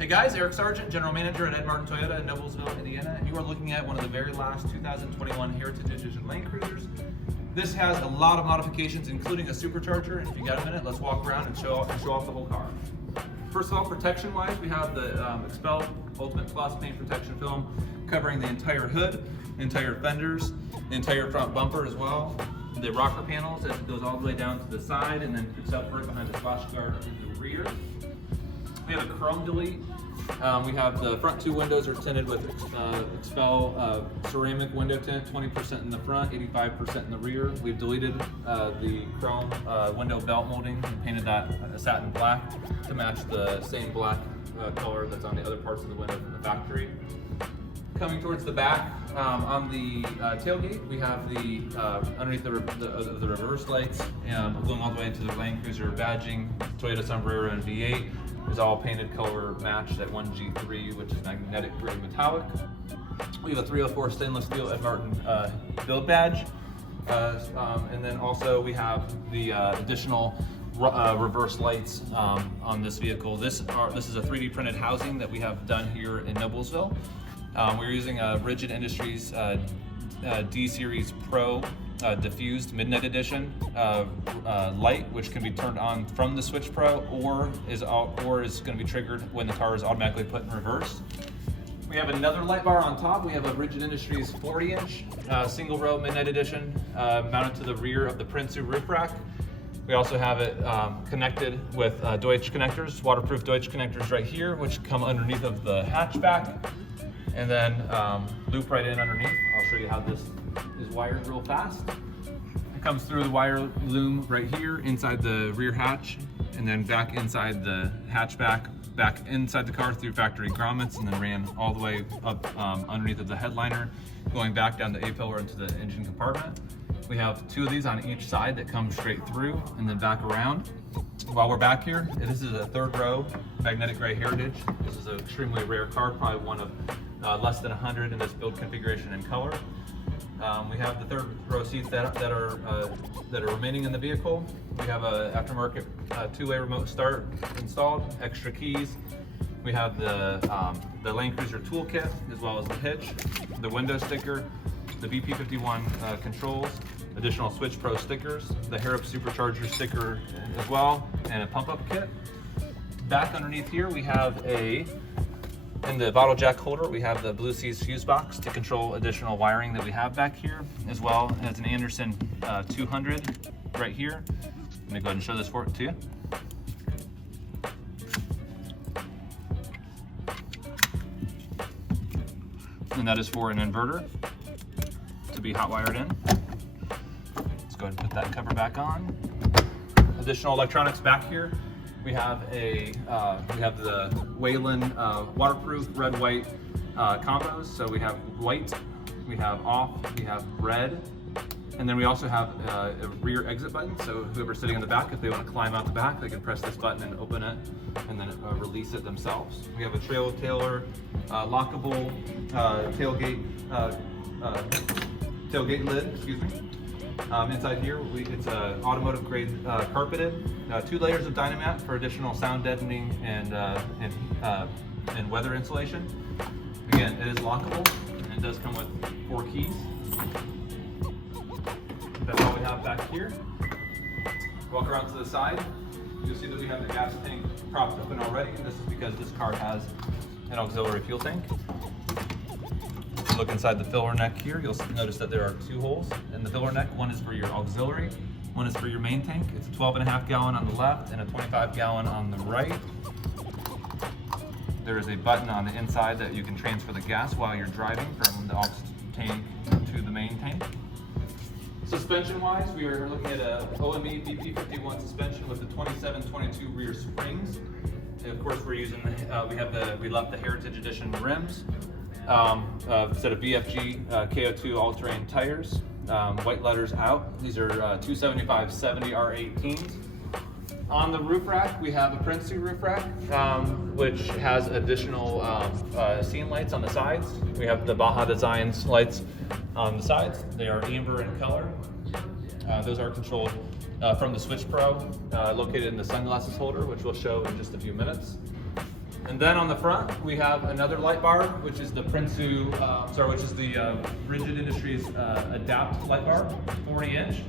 Hey guys, Eric Sargent, General Manager at Ed Martin Toyota in Noblesville, Indiana, and you are looking at one of the very last 2021 Heritage Edition Land Cruisers. This has a lot of modifications, including a supercharger. If you got a minute, let's walk around and show off the whole car. First of all, protection-wise, we have the XPEL Ultimate Plus paint protection film covering the entire hood, entire fenders, the entire front bumper as well. The rocker panels, as it goes all the way down to the side and then picks up right behind the splash guard in the rear. We have a chrome delete. We have the front two windows are tinted with XPEL Ceramic window tint, 20% in the front, 85% in the rear. We've deleted the chrome window belt molding and painted that satin black to match the same black color that's on the other parts of the window from the factory. Coming towards the back, on the tailgate, we have the underneath the reverse lights, going all the way into the Land Cruiser badging, Toyota sombrero and V8 is all painted color matched at 1G3, which is magnetic grade metallic. We have a 304 stainless steel Ed Martin build badge, and then also we have the additional reverse lights on this vehicle. This is a 3D printed housing that we have done here in Noblesville. We're using a Rigid Industries D Series Pro diffused Midnight Edition light, which can be turned on from the Switch Pro or is going to be triggered when the car is automatically put in reverse. We have another light bar on top. We have a Rigid Industries 40-inch single row Midnight Edition mounted to the rear of the Prinsu roof rack. We also have it connected with Deutsch connectors, waterproof Deutsch connectors right here, which come underneath of the hatchback, and then loop right in underneath. I'll show you how this is wired real fast. It comes through the wire loom right here inside the rear hatch, and then back inside the hatchback, back inside the car through factory grommets, and then ran all the way up underneath of the headliner, going back down the A-pillar into the engine compartment. We have two of these on each side that come straight through and then back around. While we're back here, this is a third row magnetic gray Heritage. This is an extremely rare car, probably one of less than 100 in this build configuration and color. We have the third row seats that are remaining in the vehicle. We have a aftermarket two-way remote start installed, extra keys. We have the Land Cruiser toolkit as well as the hitch, the window sticker, the BP51 controls, additional Switch Pro stickers, the Harop Supercharger sticker as well, and a pump-up kit. Back underneath here we have in the bottle jack holder, we have the Blue Seas fuse box to control additional wiring that we have back here, as well as an Anderson 200 right here. Let me go ahead and show this to you. And that is for an inverter to be hot wired in. Let's go ahead and put that cover back on. Additional electronics back here. We have the Wayland waterproof red-white combos. So we have white, we have off, we have red, and then we also have a rear exit button. So whoever's sitting in the back, if they want to climb out the back, they can press this button and open it, and then release it themselves. We have a Tailor lockable tailgate lid. Excuse me. Inside here, it's automotive grade carpeted, 2 layers of Dynamat for additional sound deadening and weather insulation. Again, it is lockable and it does come with 4 keys. That's all we have back here. Walk around to the side. You'll see that we have the gas tank propped open already, and this is because this car has an auxiliary fuel tank. If you look inside the filler neck here, you'll notice that there are 2 holes in the filler neck. One is for your auxiliary, one is for your main tank. It's a 12.5 gallon on the left and a 25 gallon on the right. There is a button on the inside that you can transfer the gas while you're driving from the aux tank to the main tank. Suspension-wise, we are looking at a OEM BP51 suspension with the 2722 rear springs. And of course, we're using we left the Heritage Edition rims. Instead of VFG KO2 all-terrain tires, white letters out. These are 275/70 R18s. On the roof rack, we have a Prinsu roof rack, which has additional scene lights on the sides. We have the Baja Designs lights on the sides. They are amber in color. Those are controlled from the Switch Pro, located in the sunglasses holder, which we'll show in just a few minutes. And then on the front, we have another light bar, which is the Rigid Industries Adapt light bar, 40-inch,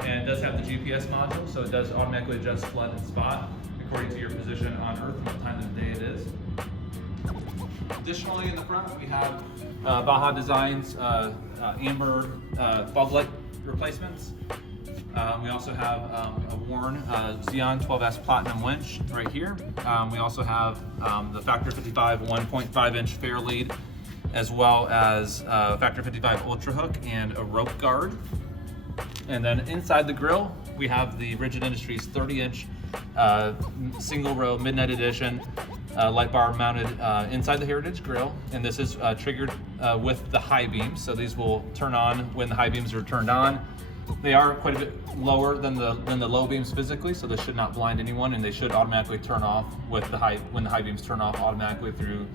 and it does have the GPS module, so it does automatically adjust flood and spot according to your position on Earth and what time of the day it is. Additionally, in the front, we have Baja Designs amber fog light replacements. We also have a worn Xeon 12S Platinum winch right here. We also have the Factor 55 1.5-inch fair lead, as well as Factor 55 Ultra Hook and a rope guard. And then inside the grill, we have the Rigid Industries 30-inch single row Midnight Edition light bar mounted inside the Heritage grill, and this is triggered with the high beams, so these will turn on when the high beams are turned on. They are quite a bit lower than the low beams physically, so this should not blind anyone, and they should automatically turn off with the when the high beams turn off automatically through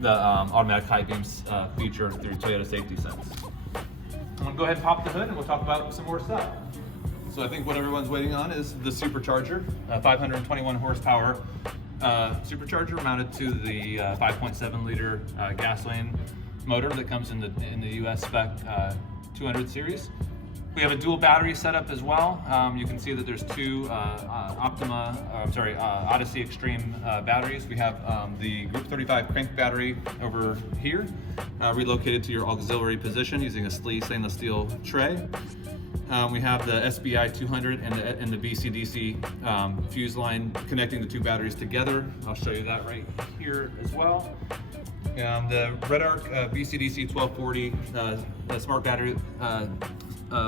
the automatic high beams feature through Toyota Safety Sense. I'm gonna go ahead and pop the hood and we'll talk about some more stuff. So I think what everyone's waiting on is the Supercharger, 521 horsepower Supercharger mounted to the 5.7 liter gasoline motor that comes in the US spec 200 series. We have a dual battery setup as well. You can see that there's two Odyssey Extreme batteries. We have the Group 35 crank battery over here, relocated to your auxiliary position using a Slee stainless steel tray. We have the SBI12 and the BCDC fuse line connecting the two batteries together. I'll show you that right here as well. The Redarc BCDC 1240 smart battery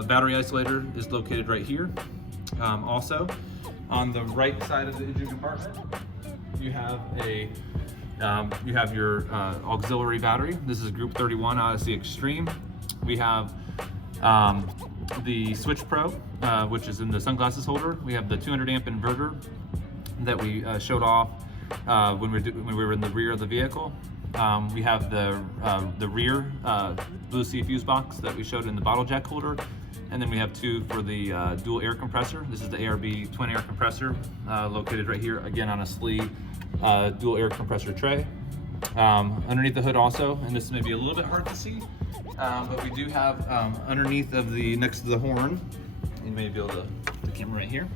battery isolator is located right here. Also, on the right side of the engine compartment, you have your auxiliary battery. This is Group 31 Odyssey Extreme. We have the Switch Pro, which is in the sunglasses holder. We have the 200 amp inverter that we showed off when we were in the rear of the vehicle. We have the rear Blue Sea fuse box that we showed in the bottle jack holder, and then we have two for the dual air compressor. This is the ARB twin air compressor located right here, again on a Slee dual air compressor tray. Underneath the hood also, and this may be a little bit hard to see, but we do have underneath of next to the horn, you may be able to put the camera right here.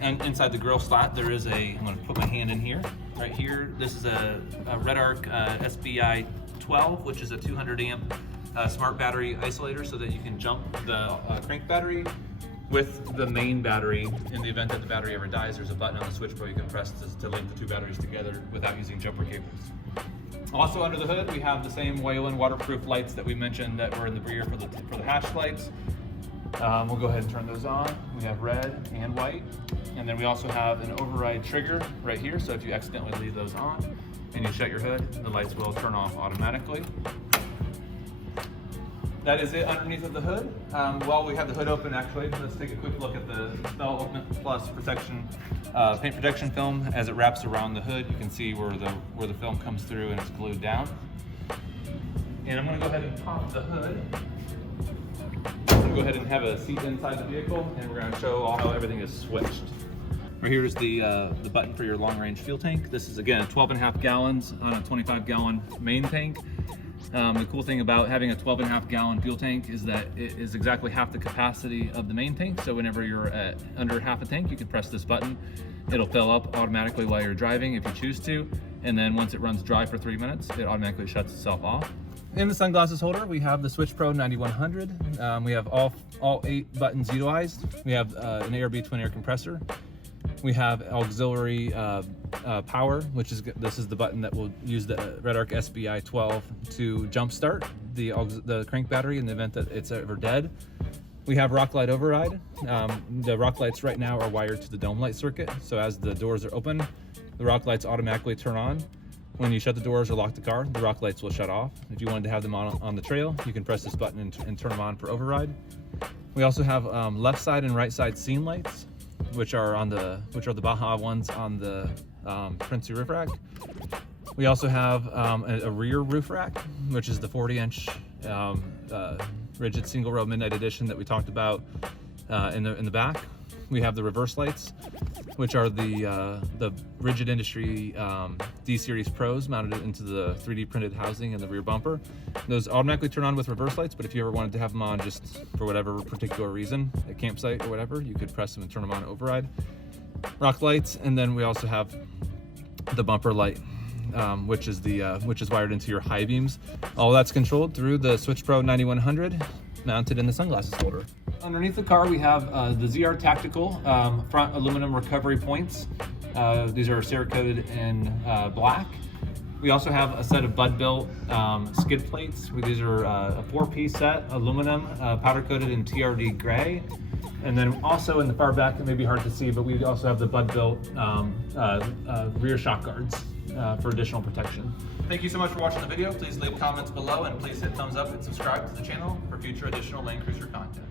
And inside the grill slot, there is I'm going to put my hand in here. Right here, this is a Redarc SBI12, which is a 200 amp smart battery isolator, so that you can jump the crank battery with the main battery. In the event that the battery ever dies, there's a button on the Switch Pro you can press to link the two batteries together without using jumper cables. Also under the hood, we have the same Whelen waterproof lights that we mentioned that were in the rear for the hatch lights. We'll go ahead and turn those on. We have red and white. And then we also have an override trigger right here. So if you accidentally leave those on and you shut your hood, the lights will turn off automatically. That is it underneath of the hood. While we have the hood open, actually, let's take a quick look at the XPEL Ultimate Plus paint protection film. As it wraps around the hood, you can see where the film comes through and it's glued down. And I'm gonna go ahead and pop the hood. Go ahead and have a seat inside the vehicle, and we're going to show how everything is switched. Right here is the button for your long-range fuel tank. This is again 12.5 gallons on a 25-gallon main tank. The cool thing about having a 12.5-gallon fuel tank is that it is exactly half the capacity of the main tank. So whenever you're at under half a tank, you can press this button. It'll fill up automatically while you're driving if you choose to, and then once it runs dry for 3 minutes, it automatically shuts itself off. In the sunglasses holder, we have the Switch Pro 9100. We have all 8 buttons utilized. We have an ARB twin air compressor. We have auxiliary power, this is the button that will use the Redarc SBI12 to jumpstart the crank battery in the event that it's ever dead. We have rock light override. The rock lights right now are wired to the dome light circuit, so as the doors are open, the rock lights automatically turn on. When you shut the doors or lock the car, the rock lights will shut off. If you wanted to have them on the trail, you can press this button and turn them on for override. We also have left side and right side scene lights, which are the Baja ones on the Prince roof rack. We also have a rear roof rack, which is the 40-inch rigid single row Midnight Edition that we talked about in the back. we have the reverse lights, which are the Rigid Industry D-Series Pros mounted into the 3D printed housing and the rear bumper. Those automatically turn on with reverse lights, but if you ever wanted to have them on just for whatever particular reason, a campsite or whatever, you could press them and turn them on override. Rock lights, and then we also have the bumper light, which is wired into your high beams. All that's controlled through the Switch Pro 9100 mounted in the sunglasses holder. Underneath the car we have the ZR Tactical front aluminum recovery points. These are Cerakoted in black. We also have a set of Bud-built skid plates. These are a 4-piece set, aluminum, powder coated in TRD gray. And then also in the far back, it may be hard to see, but we also have the Bud-built rear shock guards for additional protection. Thank you so much for watching the video. Please leave comments below and please hit thumbs up and subscribe to the channel for future additional Land Cruiser content.